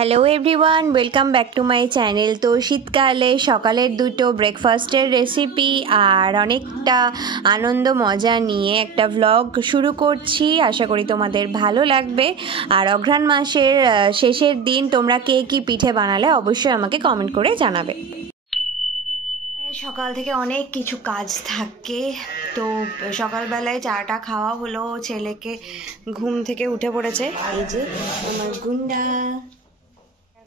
Hello everyone, welcome back to my channel. তো শীতকালে সকালের দুটো ব্রেকফাস্টের রেসিপি আর অনেকটা আনন্দ মজা নিয়ে একটা ভ্লগ শুরু করছি। আশা করি তোমাদের ভালো লাগবে। আর অঘ্রাণ মাসের শেষের দিন তোমরা কে কী পিঠে বানালে অবশ্যই আমাকে কমেন্ট করে জানাবে। সকাল থেকে অনেক কিছু কাজ থাকে, তো সকালবেলায় চাটা খাওয়া হলো, ছেলেকে ঘুম থেকে উঠে পড়েছে। এই যে আমার গুন্ডা,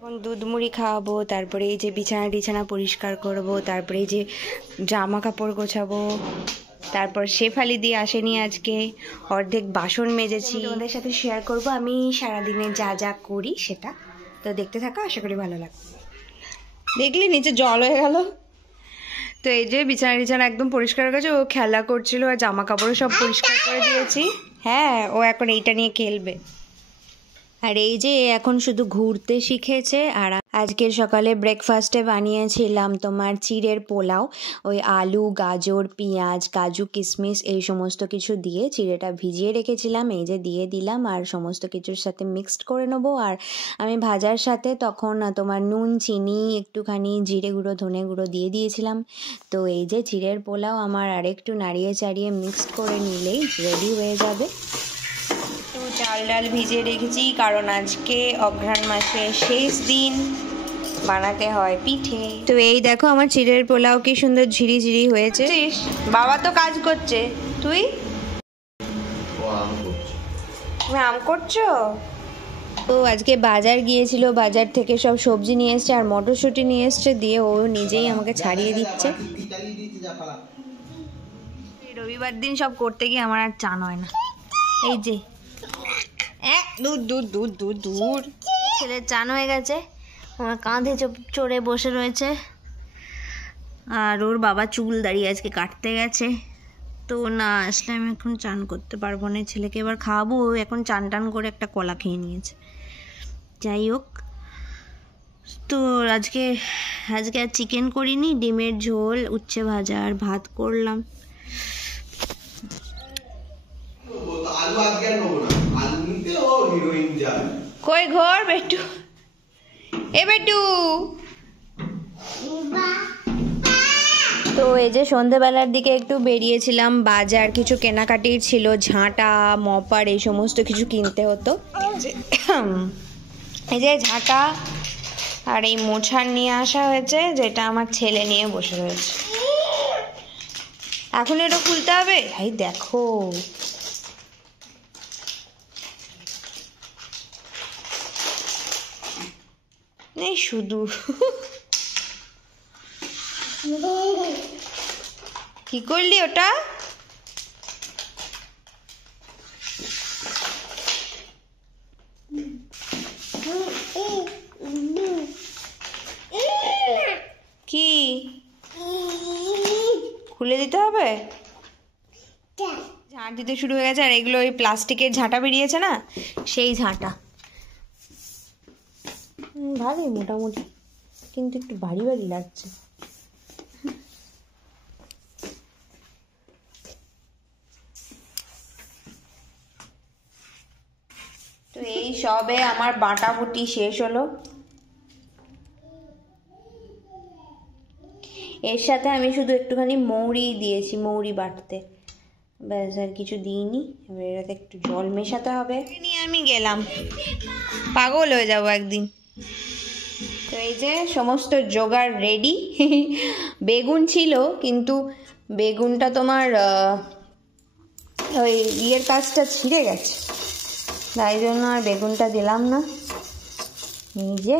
এখন দুধ মুড়ি খাওয়াবো, তারপরে এই যে বিছানা পরিষ্কার করব, তারপরে এই যে জামা কাপড় গোছাবো, তারপর শেফালি দিয়ে আসেনি আজকে, অর্ধেক বাসন মেজেছি। ওদের সাথে শেয়ার করব আমি সারাদিনে যা যা করি সেটা, তো দেখতে থাকো, আশা করি ভালো লাগবে। দেখলি নিচে জল হয়ে গেল। তো এই যে বিছানা একদম পরিষ্কার হয়ে গেছে, ও খেলা করছিল আর জামা কাপড়ও সব পরিষ্কার করে দিয়েছি। হ্যাঁ, ও এখন এইটা নিয়ে খেলবে। আর এই যে এখন শুধু ঘুরতে শিখেছে। আর আজকের সকালে ব্রেকফাস্টে বানিয়েছিলাম তোমার চিড়ের পোলাও, ওই আলু, গাজর, পেঁয়াজ, কাজু, কিশমিশ এই সমস্ত কিছু দিয়ে চিড়েটা ভিজিয়ে রেখেছিলাম, এই যে দিয়ে দিলাম আর সমস্ত কিছুর সাথে মিক্সড করে নেবো। আর আমি ভাজার সাথে তখন তোমার নুন, চিনি, একটুখানি জিরে গুঁড়ো, ধনে গুঁড়ো দিয়ে দিয়েছিলাম। তো এই যে চিড়ের পোলাও আমার আরেকটু নাড়িয়ে চাড়িয়ে মিক্সড করে নিলেই রেডি হয়ে যাবে। চাল ডাল ভিজিয়ে রেখেছি, কারণ আজকে অঘ্রাণ মাসের শেষ দিন, বানাতে হয় পিঠে। তো এই দেখো আমার চিড়ের পোলাও কি সুন্দর ঝিরি হয়েছে। বাবা তো কাজ করছে, তুই আম করছো? তো আজকে বাজার গিয়েছিল, বাজার থেকে সব সবজি নিয়ে এসছে আর মটরশুঁটি নিয়ে এসছে, দিয়ে ও নিজেই আমাকে ছাড়িয়ে দিচ্ছে। রবিবার দিন সব করতে গিয়ে আমার আর চান হয় না। এই যে দূর ছেলের চান হয়ে গেছে, আমার কাঁধে চড়ে বসে রয়েছে। আর ওর বাবা চুল দাঁড়িয়ে আজকে কাটতে গেছে, তো না আসলে আমি এখন চান করতে পারবো না। ছেলেকে এবার খাওয়াবো, ও এখন চান টান করে একটা কলা খেয়ে নিয়েছে। যাই হোক, তো আজকে আর চিকেন করিনি, ডিমের ঝোল, উচ্ছে ভাজা আর ভাত করলাম। কই ঘর বেটু, এ বেটু। তো এই যে সন্ধেবেলার দিকে একটু বেরিয়েছিলাম, বাজার কিছু কেনাকাটির ছিল, ঝাঁটা, মপার এই সমস্ত কিছু কিনতে হতো। এই যে ঝাঁটা আর এই মোছার নিয়ে আসা হয়েছে, যেটা আমার ছেলে নিয়ে বসে রয়েছে। এখন এটা খুলতে হবে। এই দেখো, এই শুধু কি করলি ওটা? কি খুলে দিতে হবে? ঝাঁট দিতে শুরু হয়ে গেছে। আর এগুলো ওই প্লাস্টিকের ঝাঁটা বেরিয়েছে না, সেই ঝাঁটা। ভালোই মোটামুটি, কিন্তু একটু ভারী লাগছে। তো এই সবে আমার বাটাবুটি শেষ হলো। এর সাথে আমি শুধু একটুখানি মৌরি দিয়েছি, মৌরি বাটতে, ব্যাস, আর কিছু দিইনি। এবার এটাতে একটু জল মেশাতে হবে। নিয়ে আমি গেলাম, পাগল হয়ে যাবো একদিন। তো এই যে সমস্ত জোগাড় রেডি। বেগুন ছিল, কিন্তু বেগুনটা তোমার ওই ইয়ের কাজটা ছিঁড়ে গেছে, তাই জন্য আর বেগুনটা দিলাম না। এই যে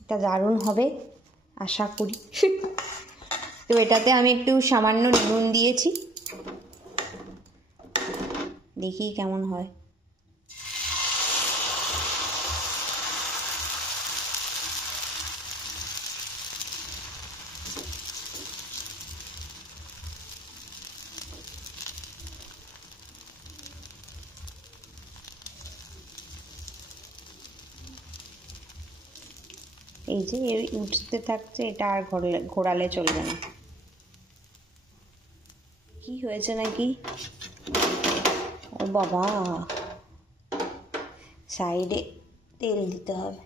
এটা দারুণ হবে আশা করি। তো এটাতে আমি একটু সামান্য নুন দিয়েছি, দেখি কেমন হয়। এই যে উঠতে থাকছে, এটা আর ঘোরালে চলবে না। কি হয়েছে নাকি? ও বাবা, সাইডে তেল দিতে হবে।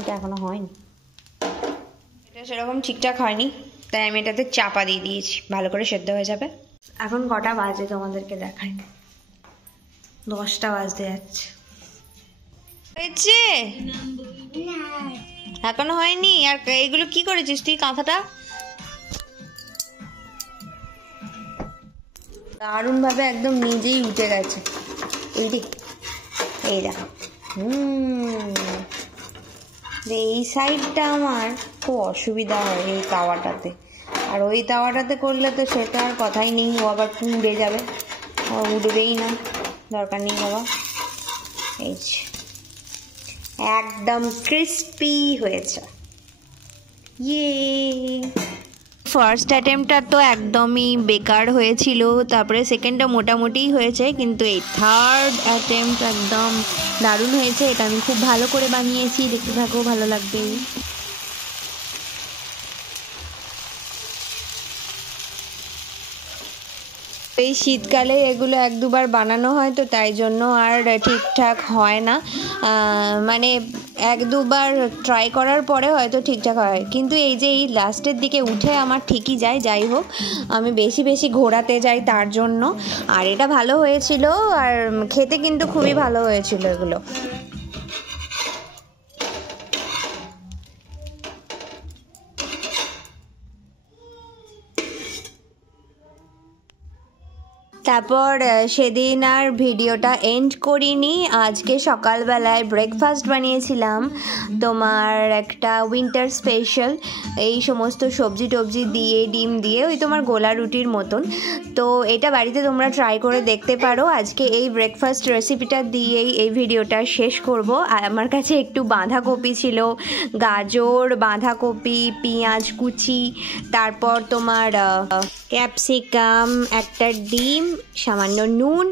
এটা এখনো হয়নি, এটা সেরকম ঠিকঠাক হয়নি, তাই আমি এটাতে চাপা দিয়ে দিয়েছি, ভালো করে সেদ্ধ হয়ে যাবে। এখন কটা বাজে তোমাদেরকে দেখাই, 10টা বাজতে যাচ্ছে। হয়েছে? এখনো হয়নি? আর এইগুলো কি করেছিস তুই? কাঁথাটা দারুণ ভাবে একদম নিজেই উঠে গেছে। এই দিক, এই দেখো। এই সাইডটা আমার খুব অসুবিধা হয় এই তাওয়াটাতে, আর ওই তাওয়াটাতে করলে তো সে তো আর কথাই নেই, ও আবার পুড়ে যাবে, উঠবেই না, দরকার নেই বাবা। এই একদম ক্রিস্পি হয়েছে, ইয়ে। ফার্স্ট অ্যাটেম্পটা তো একদমই বেকার হয়েছিল, তারপরে সেকেন্ডটা মোটামুটি হয়েছে, কিন্তু এই থার্ড অ্যাটেম্পট একদম দারুণ হয়েছে। এটা আমি খুব ভালো করে বানিয়েছি, দেখতে থাকো, ভালো লাগবে। এই শীতকালে এগুলো 1-2বার বানানো হয়, তো তাই জন্য আর ঠিকঠাক হয় না, মানে 1-2বার ট্রাই করার পরে হয়তো ঠিকঠাক হয়, কিন্তু এই যে এই লাস্টের দিকে উঠে আমার ঠিকই যায়। যাই হোক, আমি বেশি বেশি ঘোরাতে যাই তার জন্য। আর এটা ভালো হয়েছিল, আর খেতে কিন্তু খুবই ভালো হয়েছিল এগুলো। তারপর সেদিন আর ভিডিওটা এন্ড করিনি। আজকে সকালবেলায় ব্রেকফাস্ট বানিয়েছিলাম, তোমার একটা উইন্টার স্পেশাল, এই সমস্ত সবজি টবজি দিয়ে, ডিম দিয়ে, ওই তোমার গোলা রুটির মতন। তো এটা বাড়িতে তোমরা ট্রাই করে দেখতে পারো। আজকে এই ব্রেকফাস্ট রেসিপিটা দিয়েই এই ভিডিওটা শেষ করব। আমার কাছে একটু বাঁধাকপি ছিল, গাজর, বাঁধাকপি, পেঁয়াজ কুচি, তারপর তোমার ক্যাপসিকাম, একটা ডিম, সামান্য নুন,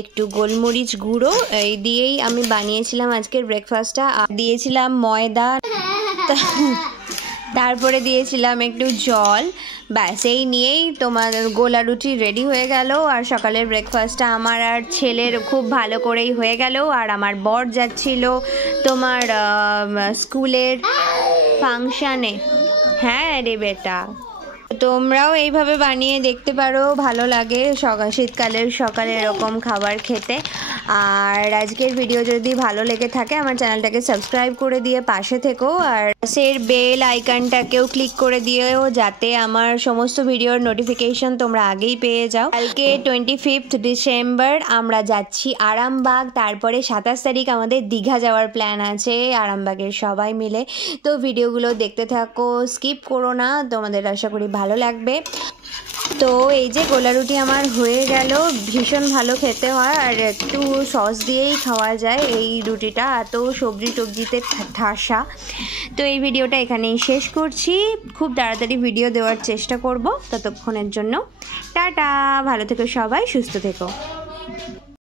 একটু গোলমরিচ গুঁড়ো, এই দিয়েই আমি বানিয়েছিলাম আজকের ব্রেকফাস্টটা। আর দিয়েছিলাম ময়দা, তারপরে দিয়েছিলাম একটু জল, ব্যাস এই নিয়েই তোমার গোলা রুটি রেডি হয়ে গেল। আর সকালের ব্রেকফাস্টটা আমার আর ছেলের খুব ভালো করেই হয়ে গেল। আর আমার বর যাচ্ছিল তোমার স্কুলের ফাংশানে। হ্যাঁ রে বেটা, তোমরাও এইভাবে বানিয়ে দেখতে পারো, ভালো লাগে শীতকালের সকালে এরকম খাবার খেতে। আর আজকের ভিডিও যদি ভালো লেগে থাকে আমার চ্যানেলটাকে সাবস্ক্রাইব করে দিয়ে পাশে থেকো, আর পাশের বেল আইকনটাকেও ক্লিক করে দিও, যাতে আমার সমস্ত ভিডিওর নোটিফিকেশন তোমরা আগেই পেয়ে যাও। কালকে 25 ডিসেম্বর আমরা যাচ্ছি আরামবাগ, তারপরে 27 তারিখ আমাদের দীঘা যাওয়ার প্ল্যান আছে আরামবাগের সবাই মিলে। তো ভিডিওগুলো দেখতে থাকো, স্কিপ করো না, তোমাদের আশা করি ভালো লাগবে। তো এই যে গোলা রুটি আমার হয়ে গেল, ভীষণ ভালো খেতে হয়, আর একটু সস দিয়েই খাওয়া যায় এই রুটিটা, এত সবজি টবজিতে ঠাসা। তো এই ভিডিওটা এখানেই শেষ করছি, খুব তাড়াতাড়ি ভিডিও দেওয়ার চেষ্টা করব। ততক্ষণের জন্য টাটা, ভালো থেকো সবাই, সুস্থ থেকো।